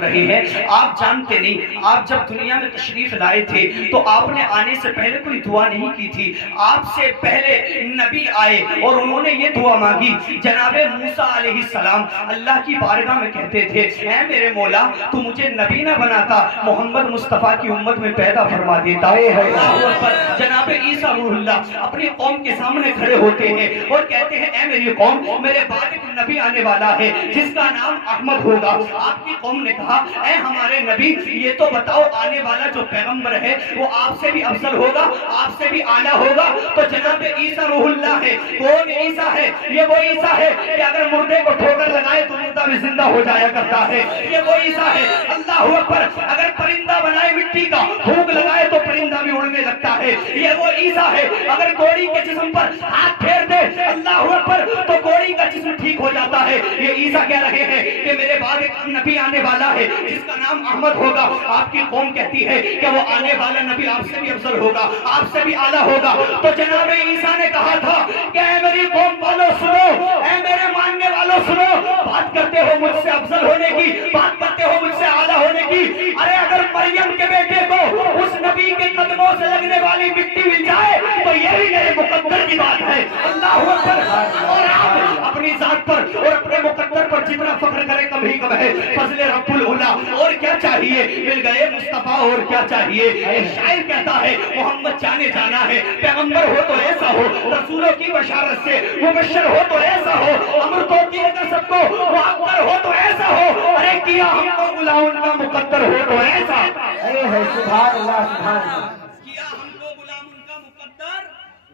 رہی ہے. آپ جانتے نہیں آپ جب دنیا میں تشریف لائے تھے تو آپ نے آنے سے پہلے کوئی دعا نہیں کی تھی. آپ سے پہلے نبی آئے اور انہوں نے یہ دعا مانگی. جناب موسیٰ علیہ السلام اللہ کی بارگاہ میں کہتے تھے اے میرے مولا تو مجھے نبی نہ بناتا, محمد مصطفیٰ کی امت میں پیدا فرما دیتا. جناب عیسیٰ روح اللہ اپنی قوم کے سامنے کھڑے ہوتے ہیں اور کہتے ہیں اے میری قوم, میرے بعد ایک نبی آنے والا ہے جس کا نام احمد ہوگا. آپ کی قوم نے کہا اے ہمارے نبی یہ تو بتاؤ آنے والا جو پیغمبر ہے وہ آپ سے بھی افضل ہوگا, آپ سے بھی اعلیٰ ہوگا. تو جناب عیسیٰ روح اللہ ہے. کون عیسیٰ ہے؟ یہ وہ عیسیٰ ہے کہ اگر مردے کو ٹھوکر لگائے تو مردہ بھی زندہ ہو جایا کرتا ہے. یہ وہ عیسیٰ ہے اللہ اکبر اگر پرندہ بنائے مٹی کا پھونک لگائے تو پرندہ بھی اڑنے لگتا ہے. یہ وہ عیسیٰ ہے اگر کوڑی کے جسم پر ہاتھ پھیر دے اللہ اکبر تو کوڑی کا جسم ٹھیک ہو جاتا ہے. یہ عیسیٰ کہہ رہے ہیں کہ میرے بعد ایک نبی آنے والا ہے جس کا نام احمد ہوگا. آپ کی قوم کہتی ہے کہ وہ آنے والا نبی آپ سے بھی افضل ہوگا, آپ سے بھی اعلیٰ ہوگا. تو جناب عیسیٰ نے کہا تھا کہ اے میری قوم والوں سنو, اے میرے ماننے والوں سنو, بات کرتے ہو مجھ سے افضل ہونے کی, بات کرتے ہو مجھ سے اعلیٰ ہونے کی. ارے اگر مریم کے بیٹے کو اس نبی کے قدموں سے لگنے والی مٹی مل جائے تو یہ بھی میرے مقدر کی بات ہے. اللہ اکبر. اور آپ اپنی ذات پر اور اپنے مقدر پر جتنا فخر کرے کم ہی کم ہے. فضل رب العلا. اور کیا چاہیے, مل گئے مصطفیٰ, اور کیا چاہیے. ایک شاعر کہتا ہے محمد جانے جانا ہے, پیغمبر ہو تو ایسا ہو, رسولوں کی بشارت سے مبشر ہو تو ایسا ہو, امر تو کیے کر سب کو وہ اکبر ہو تو ایسا ہو. ارے کیا ہم کو غلام کا مقدر ہو تو ایسا. سبحان اللہ سبحان اللہ. کیا ہم کو غلام ان کا مقدر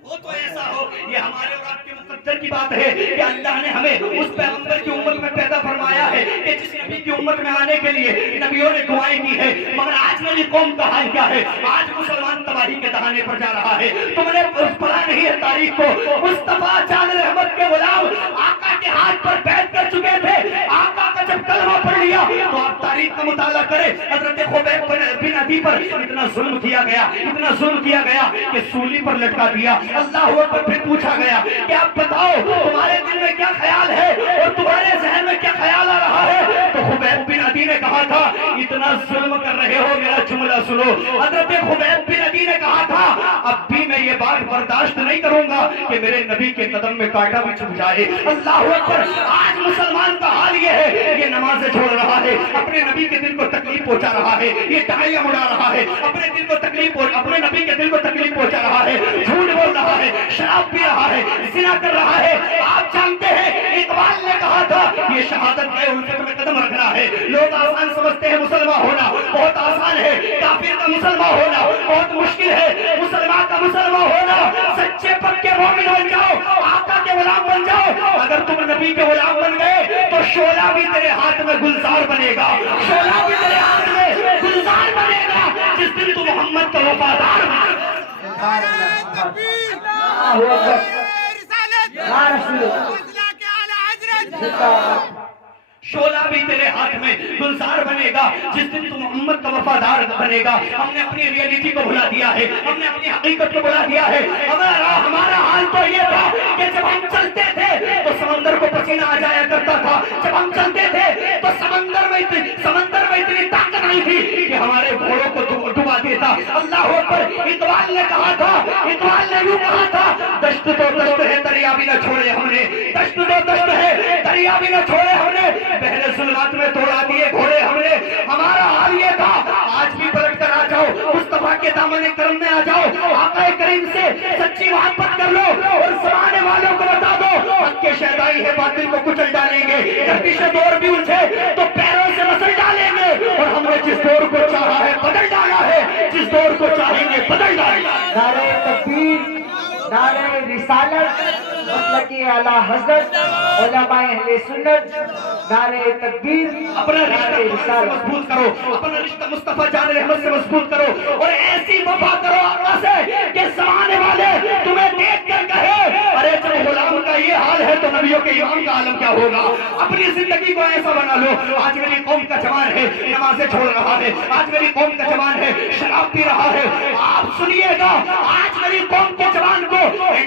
ہو تو ایسا ہو. یہ ہمارے اور آپ کے مقدر کی بات ہے کہ اللہ نے ہمیں اس پیغمبر کی امت میں پیدا فرمایا ہے کہ جس نبی کی امت میں آنے کے لیے نبیوں نے دعائیں کی ہے. مگر آج میری قوم کا حال کیا ہے؟ آج مسلمان تباہی کے دہانے پر جا رہا ہے. تم نے پڑھا نہیں ہے تاریخ کو, مصطفیٰ جان رحمت کے غلام آقا کے ہاتھ پر بیعت کر چکے تھے. آقا کا جب کلمہ پڑھ لیا تو آپ تاریخ کا مطالعہ کریں. حضرت خبیب بن عدی پر اتنا ظلم کیا گیا, اتنا ظلم کیا گیا کہ سولی پر لٹکا دیا. اللہ اکبر. پھر پوچھا گیا کہ آپ بتاؤ تمہارے دل میں کیا خیال ہے اور تمہارے ذہن میں کیا خیال آ رہا ہے. تو خبیب بن عدی نے کہا تھا اتنا ظلم کر رہے ہو میرا جملہ سنو. حضرت خبیب بن عدی نے کہا تھا اب بھی میں یہ بات برداشت نہیں کروں گا کہ میرے نبی کے قدم میں کانٹا بھی چھپ جائے. اللہ اکبر. آج مسلمان کا حال یہ ہے, یہ نمازیں چھوڑ رہا ہے, اپنے نبی کے دل کو تکلیف پہنچا رہا ہے, یہ ٹائیاں اڑا رہا ہے, اپنے دل کو تکلیف, اپنے نبی کے دل کو تکلیف پہنچا رہا ہے, جھوٹ بول رہا ہے, شراب پی رہا ہے, زنا کر رہا ہے. آپ جانتے ہیں اقبال نے کہا تھا یہ شہادت کے الفت میں قدم رکھنا ہے. لوگ آسان سمجھتے ہیں مسلمان ہونا, بہت آسان ہے. کافر کا مسلمان ہونا بہت مشکل ہے. مسلمان کا مسلمان ہونا, سچے پکے مومن بن جاؤ, آقا کے غلام بن جاؤ. اگر تم نبی کے غلام بن گئے تو شعلہ بھی تیرے ہاتھ میں گلزار بنے گا, شعلہ بھی تیرے ہاتھ میں گلزار بنے گا جس دن تو محمد کا وفادار بنے گا. شعلہ بھی تیرے ہاتھ میں گلزار بنے گا جس دن تو محمد کا وفادار بنے گا. ہم نے اپنی ریئلٹی کو بھلا دیا ہے, ہم نے اپنی حقیقت کو بھلا دیا ہے. ہمارا حال تو یہ تھا کہ جب ہم چلتے تھے تو سمندر کو پسینہ آ جایا کرتا تھا. جب ہم چلتے تھے تو سمندر میں اتنی طاقت نہیں تھی کہ ہمارے گھوڑوں کو ڈبا دیتا. اللہ اکبر. اقبال نے کہا تھا, اقبال نے یوں کہا تھا دشت تو دشت ہے دریا بھی نہ چھوڑے ہم نے, دشت تو دشت ہے دریا بھی نہ چھوڑے ہم نے, بحر ظلمات میں توڑا دیے گھوڑے ہم نے. ہمارا حال یہ تھا. آج بھی پلٹ کر آ جاؤ, مصطفیٰ کے دامن کرم میں آ جاؤ, آقا کریم سے سچی محبت کر لو اور زمانے والوں کو بتا دو حق کے شہدائی ہے باطل کو کچل ڈالیں گے. گردش دور بھی اٹھے تو پیروں سے مسل ڈالیں گے. اور ہم نے جس دور کو چاہا ہے بدل ڈالا ہے, جس دور کو چاہیں گے بدل ڈالیں گے. نعرہ تکبیر, نعرہ رسالت, مسلک اعلیٰ حضرت, علماء اہل سنت, نعرہ تکبیر. اپنا رشتہ مضبوط کرو, اپنا رشتہ مصطفیٰ جان رحمت سے مضبوط کرو اور ایسی وفا کرو آقا سے کہ زمانے والے تمہیں دیکھ کر کہے ارے جب غلام کا یہ حال ہے تو نبیوں کے امام کا عالم کیا ہوگا. اپنی زندگی کو ایسا بنا لو. آج میری قوم کا جوان ہے نمازیں چھوڑ رہا ہے, آج میری قوم کا جوان ہے شراب پی رہا ہے. آپ سنیے گا, آج میری قوم کے جوان کو